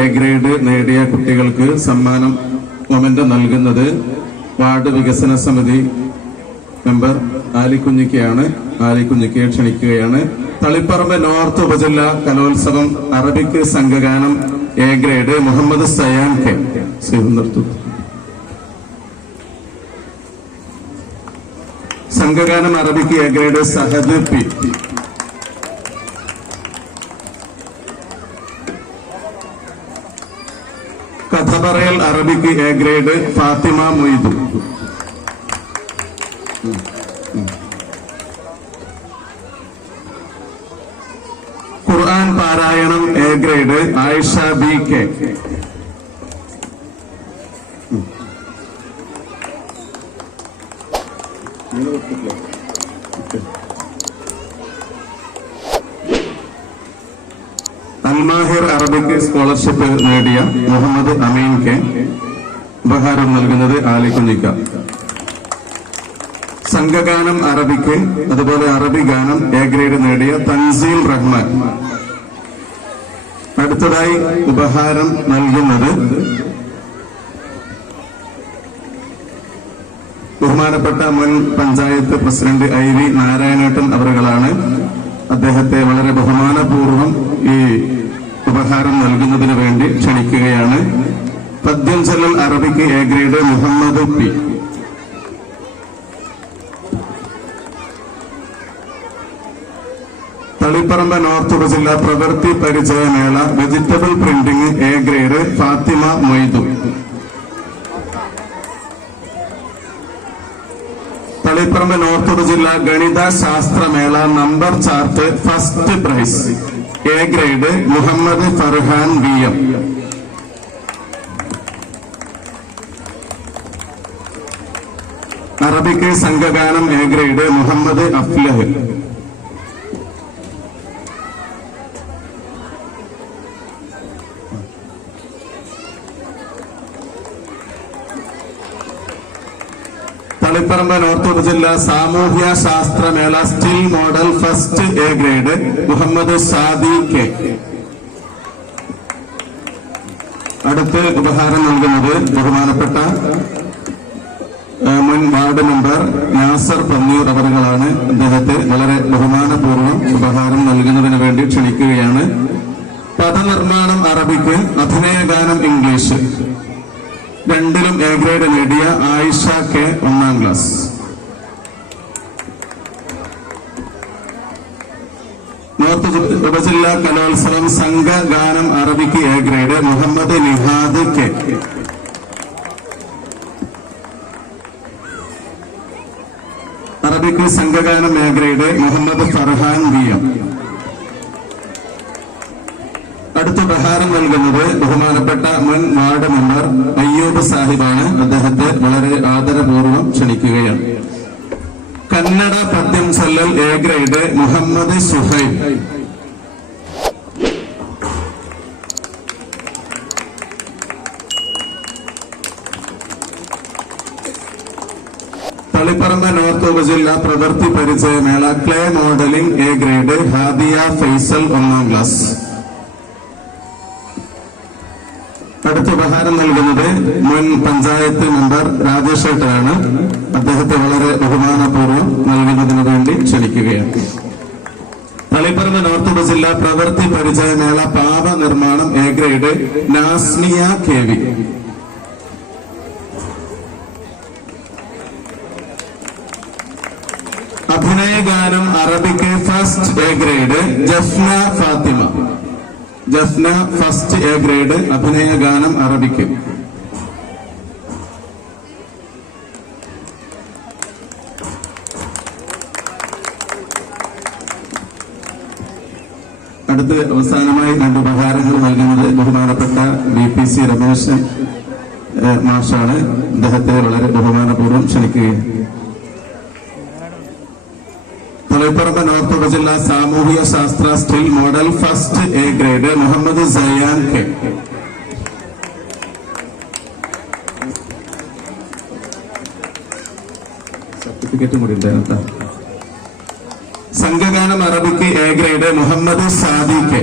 A grade നേടിയ കുട്ടികൾക്ക് സമ്മാനം മൊമെന്റ് നൽകുന്നത് വാർഡ് വികസന സമിതി മെമ്പർ ആലിക്കുഞ്ഞിക്കയാണ്. ആലിക്കുഞ്ഞിക്കയെ ക്ഷണിക്കുകയാണ്. തളിപ്പറമ്പ് നോർത്ത് ഉപജില്ല കലോത്സവം അറബിക് സംഘഗാനം A grade Muhammad Sayan K. സംഘഗാനം Arabic A grade Sahad P. കഥ പറയൽ Arabic A grade Fathima Moidu. Quran പാരായണം A grade Ayisha B K. Almahir Arabic scholarship നേടിയ മുഹമ്മദ് അമീൻ കെ. ഉപഹാരം നൽകുന്നത് ആലിക്കുഞ്ഞിക്ക. സംഘഗാനം അറബിക്ക് അതുപോലെ അറബി ഗാനം എ ഗ്രേഡ് നേടിയ തൻസീൽ റഹ്മാൻ. അടുത്തതായി ഉപഹാരം നൽകുന്നത് ബഹുമാനപ്പെട്ട മുൻ പഞ്ചായത്ത് പ്രസിഡന്റ് ഐ വി നാരായണേട്ടൻ അവറുകളാണ്. അദ്ദേഹത്തെ വളരെ ബഹുമാനപൂർവ്വം ഈ ഉപഹാരം നൽകുന്നതിന് വേണ്ടി ക്ഷണിക്കുകയാണ്. പദ്യം ചൊല്ലൽ Arabic A grade Muhammad P. Taliparamba north ഉപജില്ല പ്രവൃത്തി പരിചയമേള vegetable printing A grade Fathima Moidu. Taliparamba north ഉപജില്ല ഗണിത ശാസ്ത്രമേള number chart first prize A grade Muhammad Farhan V M. Arabic സംഘഗാനം A grade Muhammad Aflah. Taliparamba north ഉപജില്ല സാമൂഹ്യ ശാസ്ത്രമേള still model first A grade Muhammad Sadi K. അടുത്ത് ഉപഹാരം നൽകുന്നത് ബഹുമാനപ്പെട്ട മുൻ വാർഡ് മെമ്പർ നാസർ പന്നിയൂർ അവറുകളാണ്. അദ്ദേഹത്തെ വളരെ ബഹുമാനപൂർവ്വം ഉപഹാരം നൽകുന്നതിന് വേണ്ടി ക്ഷണിക്കുകയാണ്. പദനിർമ്മാണം അറബിക്ക് അഭിനയഗാനം ഇംഗ്ലീഷ് രണ്ടിലും എ ഗ്രേഡ് നേടിയ ആയിഷ കെ 1ാം ക്ലാസ്. നോർത്ത് ഉപജില്ല കലോത്സവം സംഘഗാനം Arabic A grade Muhammad Nihad K. Arabic സംഘഗാനം A grade Muhammad Farhan V M. അടുത്ത ഉപഹാരം നൽകുന്നത് ബഹുമാനപ്പെട്ട മുൻ വാർഡ് മെമ്പർ അയ്യൂബ് സാഹിബാണ്. അദ്ദേഹത്തെ വളരെ ആദരപൂർവ്വം ക്ഷണിക്കുകയാണ്. കന്നഡ പദ്യം ചൊല്ലൽ A grade Muhammad Suhaib. Taliparamba north ഉപജില്ല പ്രവൃത്തി പരിചയമേള clay modelling A grade Hadiya Faisal 1ാം ക്ലാസ്. അടുത്ത ഉപഹാരം നൽകുന്നത് മുൻ പഞ്ചായത്ത് മെമ്പർ രാജേഷേട്ടനാണ്. അദ്ദേഹത്തെ വളരെ ബഹുമാനപൂർവ്വം നൽകുന്നതിന് വേണ്ടി ക്ഷണിക്കുകയാണ്. തളിപ്പറമ്പ് നോർത്ത് ഉപജില്ല പ്രവൃത്തി പരിചയമേള പാവ നിർമ്മാണം A grade Nasmiya K V. അഭിനയഗാനം Arabic first A grade Jafna Fathima. Jafna first A grade അഭിനയഗാനം അറബിക്ക്. അടുത്ത് അവസാനമായി രണ്ട് ഉപഹാരങ്ങൾ നൽകുന്നത് ബഹുമാനപ്പെട്ട VPC രമേശൻ മാഷാണ്. അദ്ദേഹത്തെ വളരെ ബഹുമാനപൂർവ്വം ക്ഷണിക്കുകയാണ്. തളിപ്പറമ്പ് നോർത്ത് ഉപജില്ല സാമൂഹിക ശാസ്ത്ര still model first A grade Muhammad Sayan K. സർട്ടിഫിക്കറ്റും കൂടി ഉണ്ടായിരുന്നു. സംഘഗാനം Arabic A grade Muhammad Sadi K.